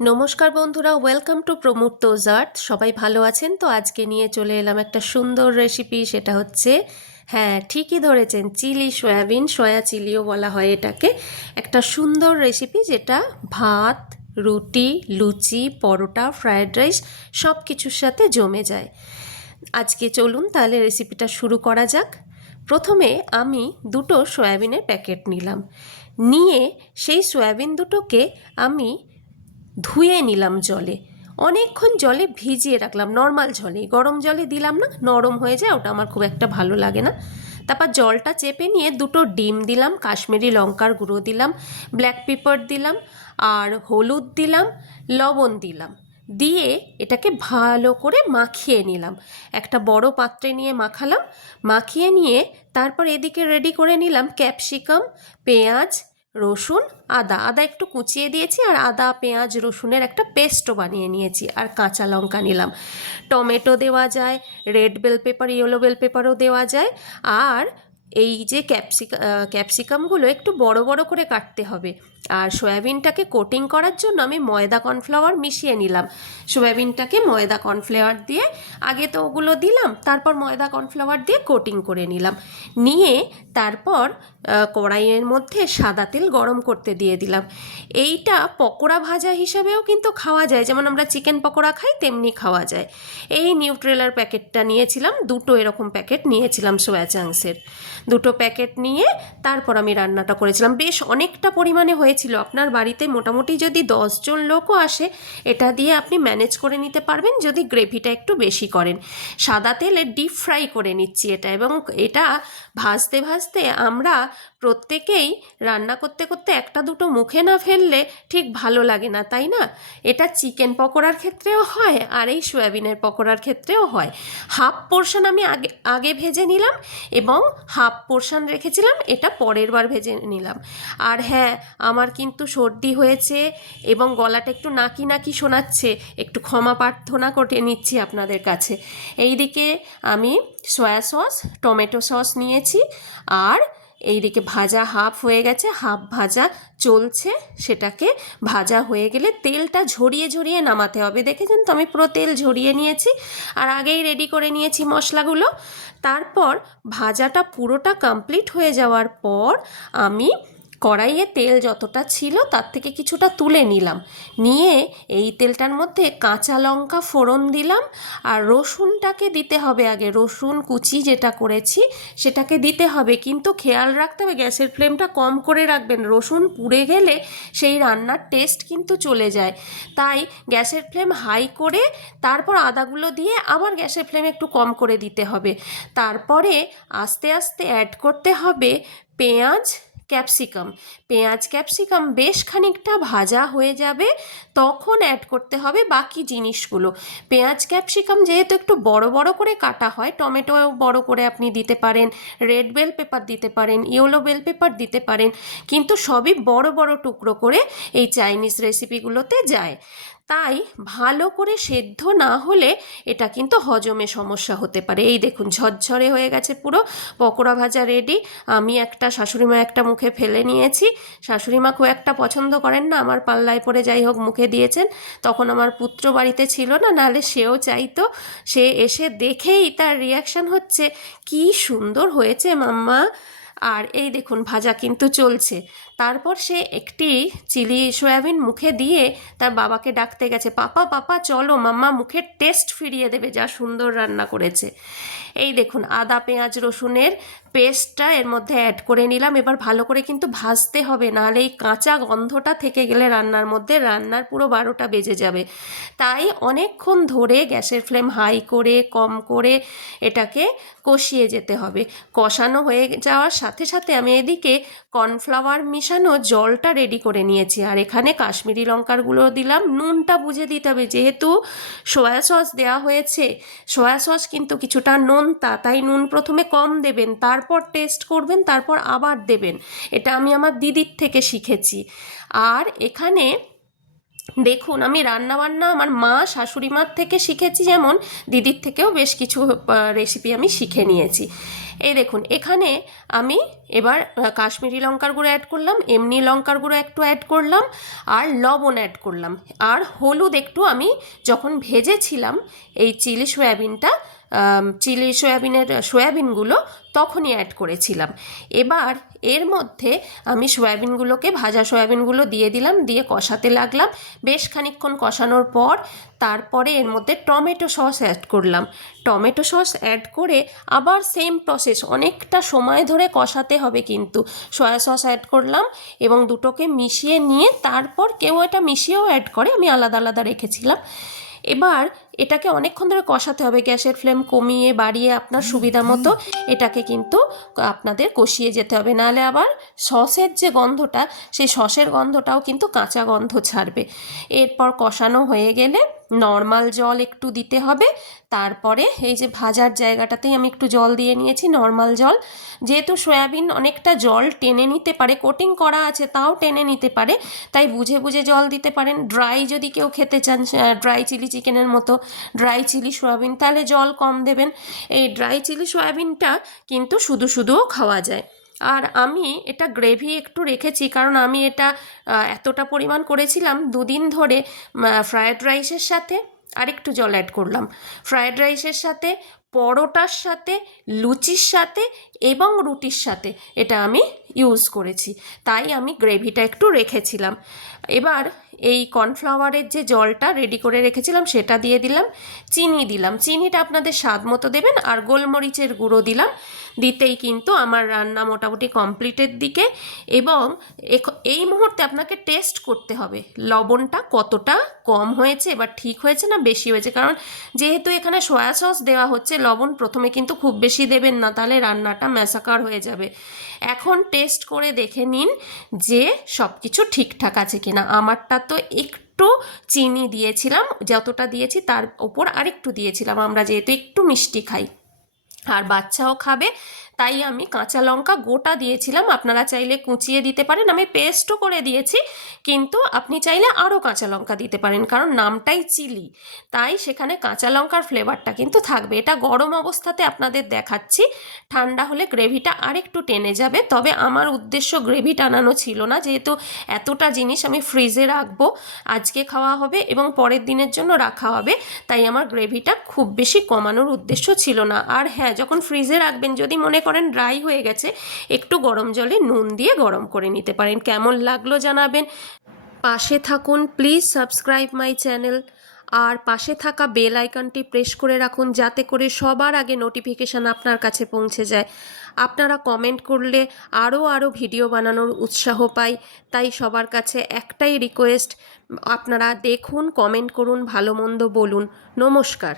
নমস্কার বন্ধুরা, welcome to প্রমুক্তোজ art. সবাই ভালো আছেন তো? আজকে নিয়ে চলে এলাম একটা সুন্দর রেসিপি। সেটা হচ্ছে, হ্যাঁ ঠিকই ধরেছেন, চিলি সয়াবিন, সয়া চিলিও বলা হয় এটাকে। একটা সুন্দর রেসিপি যেটা ভাত, রুটি, লুচি, পরোটা, ফ্রায়েড রাইস সব কিছুর সাথে জমে যায়। আজকে চলুন তাহলে রেসিপিটা শুরু করা যাক। প্রথমে আমি দুটো সয়াবিনের প্যাকেট নিলাম, নিয়ে সেই সয়াবিন দুটোকে আমি ধুয়ে নিলাম জলে। অনেকক্ষণ জলে ভিজিয়ে রাখলাম, নর্মাল জলে, গরম জলে দিলাম না, নরম হয়ে যায়, ওটা আমার খুব একটা ভালো লাগে না। তারপর জলটা চেপে নিয়ে দুটো ডিম দিলাম, কাশ্মীরি লঙ্কার গুঁড়ো দিলাম, ব্ল্যাক পেপার দিলাম, আর হলুদ দিলাম, লবণ দিলাম, দিয়ে এটাকে ভালো করে মাখিয়ে নিলাম। একটা বড় পাত্রে নিয়ে মাখালাম। মাখিয়ে নিয়ে তারপর এদিকে রেডি করে নিলাম ক্যাপসিকাম, পেঁয়াজ, রসুন, আদা। আদা একটু কুচিয়ে দিয়েছি, আর আদা পেঁয়াজ রসুনের একটা পেস্টও বানিয়ে নিয়েছি, আর কাঁচা লঙ্কা নিলাম। টমেটো দেওয়া যায়, red bell pepper, yellow bell পেপারও দেওয়া যায়। আর এই যে ক্যাপসিকামগুলো একটু বড় বড় করে কাটতে হবে। আর সয়াবিনটাকে কোটিং করার জন্য আমি ময়দা কর্নফ্লাওয়ার মিশিয়ে নিলাম। সয়াবিনটাকে ময়দা কর্নফ্লাওয়ার দিয়ে আগে তো ওগুলো দিলাম, তারপর ময়দা কর্নফ্লাওয়ার দিয়ে কোটিং করে নিলাম। নিয়ে তারপর কড়াইয়ের মধ্যে সাদা তেল গরম করতে দিয়ে দিলাম। এইটা পকোড়া ভাজা হিসাবেও কিন্তু খাওয়া যায়, যেমন আমরা চিকেন পকোড়া খাই তেমনি খাওয়া যায়। এই নিউট্রেলার প্যাকেটটা নিয়েছিলাম, দুটো এরকম প্যাকেট নিয়েছিলাম সোয়া চাংসের। দুটো প্যাকেট নিয়ে তারপর আমি রান্নাটা করেছিলাম। বেশ অনেকটা পরিমাণে হয়েছিল। আপনার বাড়িতে মোটামুটি যদি 10 জন লোকও আসে, এটা দিয়ে আপনি ম্যানেজ করে নিতে পারবেন যদি গ্রেভিটা একটু বেশি করেন। সাদা তেলে ডিপ ফ্রাই করে নিচ্ছি এটা, এবং এটা ভাজতে ভাজতে আমরা প্রত্যেকেই রান্না করতে করতে একটা দুটো মুখে না ফেললে ঠিক ভালো লাগে না, তাই না? এটা চিকেন পকোড়ার ক্ষেত্রেও হয়, আর এই সয়াবিনের পকোড়ার ক্ষেত্রেও হয়। হাফ পোর্শন আমি আগে আগে ভেজে নিলাম, এবং হাফ পোর্শন রেখেছিলাম, এটা পরের বার ভেজে নিলাম। আর হ্যাঁ, আমার কিন্তু সর্দি হয়েছে এবং গলাটা একটু নাকি নাকি শোনাচ্ছে, একটু ক্ষমা প্রার্থনা করে নিচ্ছি আপনাদের কাছে। এইদিকে আমি সয়া সস, টমেটো সস নিয়েছি, আর এইদিকে ভাজা হাফ হয়ে গেছে, হাফ ভাজা চলছে। সেটাকে ভাজা হয়ে গেলে তেলটা ঝরিয়ে ঝরিয়ে নামাতে হবে। দেখেছেন তো, আমি পুরো তেল ঝরিয়ে নিয়েছি, আর আগেই রেডি করে নিয়েছি মশলাগুলো। তারপর ভাজাটা পুরোটা কমপ্লিট হয়ে যাওয়ার পর আমি কড়াইয়ে তেল যতটা ছিল তার থেকে কিছুটা তুলে নিলাম। নিয়ে এই তেলটার মধ্যে কাঁচা লঙ্কা ফোড়ন দিলাম, আর রসুনটাকে দিতে হবে আগে। রসুন কুচি যেটা করেছি সেটাকে দিতে হবে, কিন্তু খেয়াল রাখতে হবে গ্যাসের ফ্লেমটা কম করে রাখবেন। রসুন পুড়ে গেলে সেই রান্নার টেস্ট কিন্তু চলে যায়। তাই গ্যাসের ফ্লেম হাই করে তারপর আদাগুলো দিয়ে আবার গ্যাসের ফ্লেম একটু কম করে দিতে হবে। তারপরে আস্তে আস্তে অ্যাড করতে হবে পেঁয়াজ, ক্যাপসিকাম। পেঁয়াজ ক্যাপসিকাম বেশ খানিকটা ভাজা হয়ে যাবে, তখন অ্যাড করতে হবে বাকি জিনিসগুলো। পেঁয়াজ ক্যাপসিকাম যেহেতু একটু বড় বড় করে কাটা হয়, টমেটো বড় করে আপনি দিতে পারেন, রেড বেল পেপার দিতে পারেন, ইয়েলো বেল পেপার দিতে পারেন, কিন্তু সবই বড় বড় টুকরো করে এই চাইনিজ রেসিপিগুলোতে যায়। তাই ভালো করে সেদ্ধ না হলে এটা কিন্তু হজমে সমস্যা হতে পারে। এই দেখুন ঝরঝরে হয়ে গেছে পুরো, পকোড়া ভাজা রেডি। আমি একটা, শাশুড়িমা একটা মুখে ফেলে নিয়েছি। শাশুড়িমা খুব একটা পছন্দ করেন না, আমার পাল্লায় পড়ে যাই হোক মুখে দিয়েছেন। তখন আমার পুত্র বাড়িতে ছিল না, নাহলে সেও চাইতো। সে এসে দেখেই তার রিয়াকশান হচ্ছে, কি সুন্দর হয়েছে মাম্মা। আর এই দেখুন ভাজা কিন্তু চলছে। তারপর সে একটি চিলি সয়াবিন মুখে দিয়ে তার বাবাকে ডাকতে গেছে, পাপা পাপা চলো, মাম্মা মুখের টেস্ট ফিরিয়ে দেবে, যা সুন্দর রান্না করেছে। এই দেখুন আদা পেঁয়াজ রসুনের পেস্টটা এর মধ্যে অ্যাড করে নিলাম। এবার ভালো করে কিন্তু ভাজতে হবে, নাহলে এই কাঁচা গন্ধটা থেকে গেলে রান্নার মধ্যে রান্নার পুরো 12টা বেজে যাবে। তাই অনেকক্ষণ ধরে গ্যাসের ফ্লেম হাই করে কম করে এটাকে কষিয়ে যেতে হবে। কষানো হয়ে যাওয়ার সাথে সাথে আমি এদিকে কর্নফ্লাওয়ার মিশানো জলটা রেডি করে নিয়েছি, আর এখানে কাশ্মীরি লঙ্কার গুঁড়ো দিলাম। নুনটা বুঝে দিতে হবে, যেহেতু সয়া সস দেওয়া হয়েছে, সয়া সস কিন্তু কিছুটা নোনতা, তাই নুন প্রথমে কম দেবেন, তারপর টেস্ট করবেন, তারপর আবার দেবেন। এটা আমি আমার দিদির থেকে শিখেছি। আর এখানে দেখুন, আমি রান্নাবান্না আমার মা শাশুড়ি মার থেকে শিখেছি, যেমন দিদির থেকেও বেশ কিছু রেসিপি আমি শিখে নিয়েছি। এই দেখুন, এখানে আমি এবার কাশ্মীরি লঙ্কার গুঁড়ো অ্যাড করলাম, এমনি লঙ্কার গুঁড়ো একটু অ্যাড করলাম, আর লবণ অ্যাড করলাম, আর হলুদ একটু আমি যখন ভেজেছিলাম এই চিলি সয়াবিনটা, চিলি সয়াবিনের সয়াবিনগুলো তখনই অ্যাড করেছিলাম। এবার এর মধ্যে আমি সয়াবিনগুলোকে, ভাজা সয়াবিনগুলো দিয়ে দিলাম, দিয়ে কষাতে লাগলাম। বেশ খানিকক্ষণ কষানোর পর তারপরে এর মধ্যে টমেটো সস অ্যাড করলাম। টমেটো সস অ্যাড করে আবার সেম প্রসেস, অনেকটা সময় ধরে কষাতে হবে কিন্তু। সয়া সস অ্যাড করলাম এবং দুটোকে মিশিয়ে নিয়ে তারপর কেউ এটা মিশিয়েও অ্যাড করে, আমি আলাদা আলাদা রেখেছিলাম। এবার এটাকে অনেকক্ষণ ধরে কষাতে হবে, গ্যাসের ফ্লেম কমিয়ে বাড়িয়ে আপনার সুবিধা মতো এটাকে কিন্তু আপনাদের কষিয়ে যেতে হবে, নাহলে আবার সসের যে গন্ধটা, সেই সসের গন্ধটাও কিন্তু কাঁচা গন্ধ ছাড়বে। এরপর কষানো হয়ে গেলে নর্মাল জল একটু দিতে হবে। তারপরে এই যে ভাজার জায়গাটাতেই আমি একটু জল দিয়ে নিয়েছি, নর্মাল জল, যেহেতু সয়াবিন অনেকটা জল টেনে নিতে পারে, কোটিং করা আছে তাও টেনে নিতে পারে, তাই বুঝে বুঝে জল দিতে পারেন। ড্রাই যদি কেউ খেতে চান, ড্রাই চিলি চিকেনের মতো ড্রাই চিলি সয়াবিন, তাহলে জল কম দেবেন। এই ড্রাই চিলি সয়াবিনটা কিন্তু শুধু শুধুও খাওয়া যায়। আর আমি এটা গ্রেভি একটু রেখেছি, কারণ আমি এটা এতটা পরিমাণ করেছিলাম 2 দিন ধরে, ফ্রায়েড রাইসের সাথে আর একটু জল অ্যাড করলাম, ফ্রায়েড রাইসের সাথে, পরোটার সাথে, লুচির সাথে এবং রুটির সাথে এটা আমি ইউজ করেছি, তাই আমি গ্রেভিটা একটু রেখেছিলাম। এবার এই কর্নফ্লাওয়ারের যে জলটা রেডি করে রেখেছিলাম সেটা দিয়ে দিলাম, চিনি দিলাম, চিনিটা আপনাদের স্বাদ মতো দেবেন, আর গোলমরিচের গুঁড়ো দিলাম। দিতেই কিন্তু আমার রান্না মোটামুটি কমপ্লিটের দিকে। এবং এই মুহূর্তে আপনাকে টেস্ট করতে হবে লবণটা কতটা কম হয়েছে, এবার ঠিক হয়েছে না বেশি হয়েছে, কারণ যেহেতু এখানে সয়া সস দেওয়া হচ্ছে, লবণ প্রথমে কিন্তু খুব বেশি দেবেন না, তাহলে রান্নাটা ম্যাসাকার হয়ে যাবে। এখন টেস্ট করে দেখে নিন যে সব কিছু ঠিকঠাক আছে কিনা। আমারটা তো একটু চিনি দিয়েছিলাম, যতটা দিয়েছি তার ওপর আরেকটু দিয়েছিলাম, আমরা যেহেতু একটু মিষ্টি খাই আর বাচ্চাও খাবে, তাই আমি কাঁচা লঙ্কা গোটা দিয়েছিলাম, আপনারা চাইলে কুচিয়ে দিতে পারেন, আমি পেস্টও করে দিয়েছি, কিন্তু আপনি চাইলে আরও কাঁচা লঙ্কা দিতে পারেন, কারণ নামটাই চিলি, তাই সেখানে কাঁচা লঙ্কার ফ্লেভারটা কিন্তু থাকবে। এটা গরম অবস্থাতে আপনাদের দেখাচ্ছি, ঠান্ডা হলে গ্রেভিটা আরেকটু টেনে যাবে। তবে আমার উদ্দেশ্য গ্রেভি টানানো ছিল না, যেহেতু এতটা জিনিস আমি ফ্রিজে রাখবো, আজকে খাওয়া হবে এবং পরের দিনের জন্য রাখা হবে, তাই আমার গ্রেভিটা খুব বেশি কমানোর উদ্দেশ্য ছিল না। আর হ্যাঁ, যখন ফ্রিজে রাখবেন যদি মনে করেন ড্রাই হয়ে গেছে, একটু গরম জলে নুন দিয়ে গরম করে নিতে পারেন। কেমন লাগলো জানাবেন। পাশে থাকুন, প্লিজ সাবস্ক্রাইব মাই চ্যানেল, আর পাশে থাকা বেল আইকনটি প্রেস করে রাখুন, যাতে করে সবার আগে নোটিফিকেশান আপনার কাছে পৌঁছে যায়। আপনারা কমেন্ট করলে আরও আরও ভিডিও বানানোর উৎসাহ পাই, তাই সবার কাছে একটাই রিকোয়েস্ট, আপনারা দেখুন, কমেন্ট করুন, ভালো মন্দ বলুন। নমস্কার।